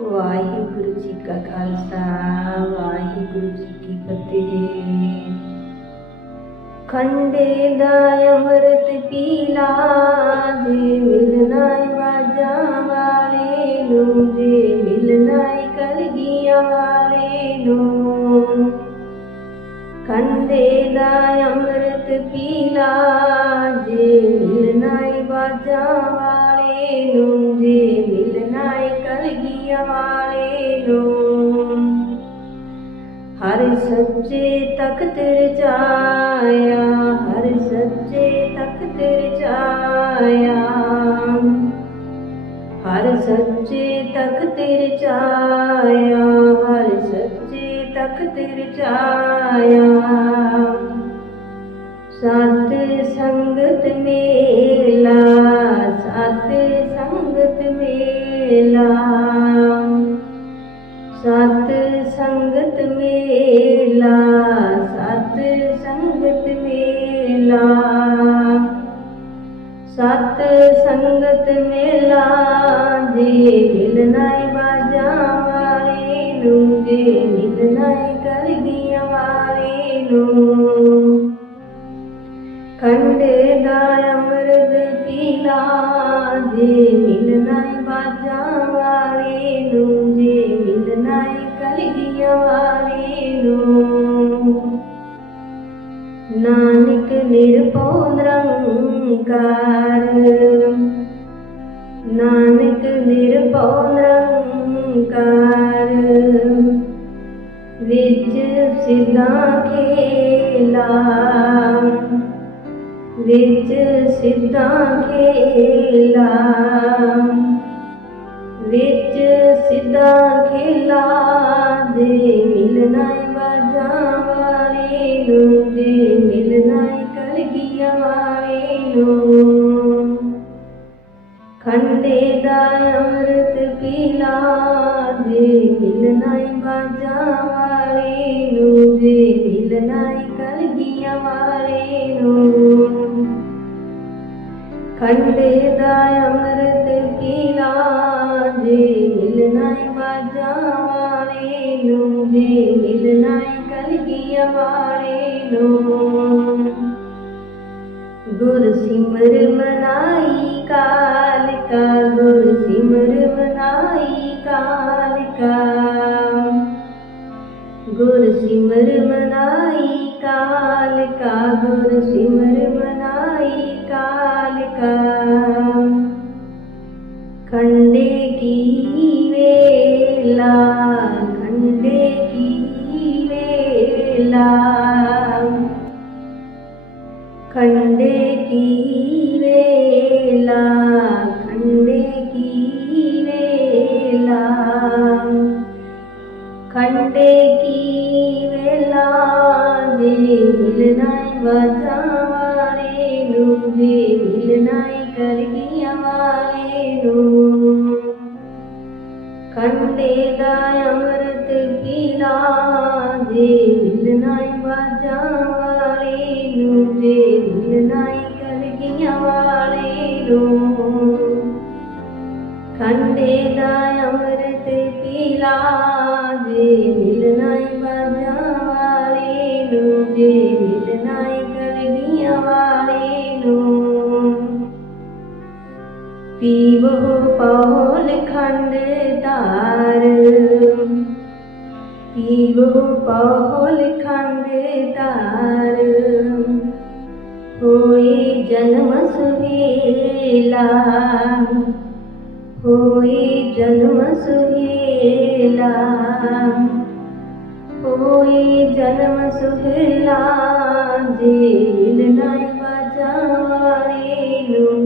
ਵਾਹਿਗੁਰੂ ਜੀ ਕਾ ਖਾਲਸਾ, ਵਾਹਿਗੁਰੂ ਜੀ ਕੀ ਫਤਿਹ। ਖੰਡੇ ਦਾ ਅੰਮ੍ਰਿਤ ਪੀਲਾ ਜੇ ਮਿਲਣਾ ਏ ਵਾਲੇ ਨੂੰ, ਜੇ ਮਿਲਣਾ ਕਲਗੀਆਂ ਵਾਲੇ ਨੂੰ। ਖੰਡੇ ਦਾ ਅੰਮ੍ਰਿਤ ਪੀਲਾ ਜੇ ਮਿਲਣਾ ਏ ਬਾਜਾਂ ਵਾਲੇ ਨੂੰ, ਜੇ ਸੱਚੇ ਤਖਤ ਰਚਾਇਆ ਹਰ ਸੱਚੇ ਤਖਤ ਰਚਾਇਆ ਹਰ ਸੱਚੇ ਤਖਤ ਰਚਾਇਆ ਹਰ ਸੱਚੇ ਤਖਤ ਰਚਾਇਆ ਸਤ ਸਤ ਸੰਗਤ ਮੇਲਾ, ਜੇ ਮਿਲਣਾ ਏ ਬਾਜਾਂ ਵਾਲੇ ਨੂੰ, ਜੇ ਮਿਲਣਾ ਏ ਕਰਦੀਆਂ ਵਾਲੇ ਨੂੰ। ਖੰਡੇ ਦਾ ਅੰਮ੍ਰਿਤ ਪੀਲਾ, ਜੇ ਮਿਲਣਾ ਏ ਬਾਜਾਂ ਵਾਲੇ ਨੂੰ, ਜੇ ਮਿਲਣਾ ਏ ਕਲਗੀਆਂ ਵਾਲੇ ਨੂੰ। ਨਾਨਕ ਨਿਰਭਉ ਨਿਰੰਕਾਰ ਨਾਨਕ ਨਿਰਭਉ ਨਿਰੰਕਾਰ। ਵਿੱਚ ਸਿੱਧਾ ਖੇਲਾ। ਵਿੱਚ ਸਿੱਧਾ ਖੇਲਾ। ਵਿੱਚ ਸਿੱਧਾ ਖੇਲਾ। ਜੇ ਮਿਲਣਾ ਏ ਬਾਜਾਂ ਵਾਲੇ ਨੂੰ ਜੇ ਮਿਲਣਾ ਏ ਕਲਗੀਆਂ ਵਾਲੇ ਨੂੰ ਖੰਡੇ ਦਾ ਅੰਮ੍ਰਿਤ ਪੀਲਾ ਜੇ ਮਿਲਣਾ ਏ ਬਾਜਾਂ ਵਾਲੇ ਨੂੰ ਜੇ ਮਿਲਣਾ ਏ ਕਲਗੀਆਂ ਵਾਲੇ ਨੂੰ ਗੁਰ ਸਿਮਰ ਮਨਾਈ ਕਾਲ ਖੰਡੇ ਦਾ ਅੰਮ੍ਰਿਤ ਪੀਲਾ ਜੇ ਮਿਲਣਾ ਏ ਬਾਜਾਂ ਵਾਲੇ ਨੂੰ, ਜੇ ਮਿਲਣਾ ਏ ਕਲਗੀਆਂ ਵਾਲੇ ਨੂੰ। ਖੰਡੇ ਦਾ ਅੰਮ੍ਰਿਤ ਪੀਲਾ ਜੇ ਮਿਲਣਾ ਏ ਬਾਜਾਂ ਵਾਲੇ ਨੂੰ, ਜੇ ਮਿਲਣਾ ਏ ਕਲਗੀਆਂ ਵਾਲੇ पीवो पौल खंडेदार पीवो पौल खंडेदार होई जन्म सुहेला होई जन्म सुहेला होई जन्म सुहेला जेल नाई बजावाई लू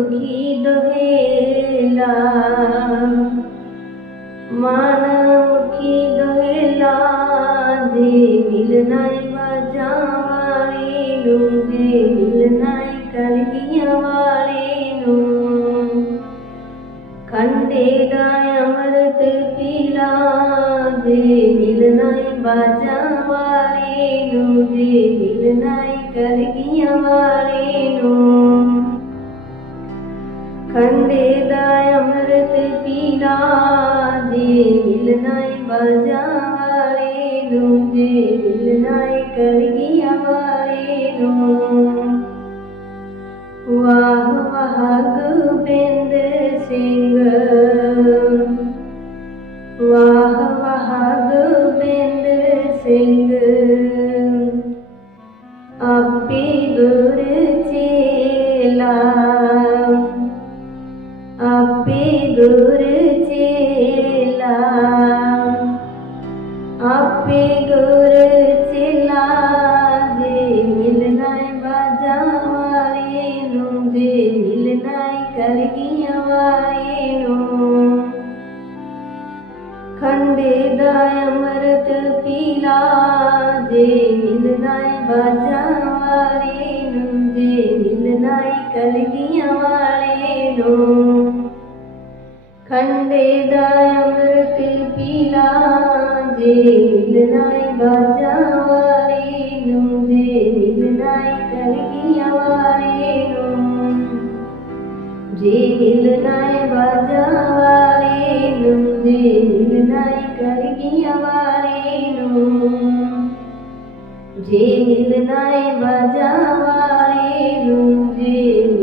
ਮਨ ਮੁਖੀ ਦਵੇਲਾ ਮੁਖੀ ਦੋਹੇਲਾ ਮਨ ਮੁਖੀ ਦੋਹੇਲਾ ਜੇ ਮਿਲਣਾ ਬਾਜਾਂ ਵਾਲੇ ਨੂੰ ਜੇ ਮਿਲਣਾ ਕਲਗੀਆਂ ਖੰਡੇ ਦਾ ਅੰਮ੍ਰਿਤ ਪੀਲਾ ਜੇ ਮਿਲਣਾ ਬਾਜਾਂ ਵਾਲੇ ਨੂੰ ਜੇ ਮਿਲਣਾ ਕਲਗੀਆਂ ਵਾਲੇ ਨੂੰ। ਵਾਹ ਵਾਹ ਗੋਬਿੰਦ ਖੰਡੇ ਦਾ ਅੰਮ੍ਰਿਤ ਪੀਲਾ ਜੇ ਮਿਲਣਾ ਬਾਜਾਂ ਵਾਲੇ ਨੂੰ, ਜੇ ਮਿਲਣਾ ਕਲਗੀਆਂ ਵਾਲੇ ਨੂੰ। ਖੰਡੇ ਦਾ ਅੰਮ੍ਰਿਤ ਪੀਲਾ ਜੇ ਮਿਲਣਾ ਬਾਜਾਂ ਵਾਲੇ ਨੂੰ, ਜੇ ਮਿਲਣਾ ਕਲਗੀਆਂ ਵਾਲੇ ਨੂੰ। ਜੇ ਮਿਲਣਾ ਬਾਜਾਂ ਵਾਲੇ हींद न करणीअ वारे रू जे हींद न जे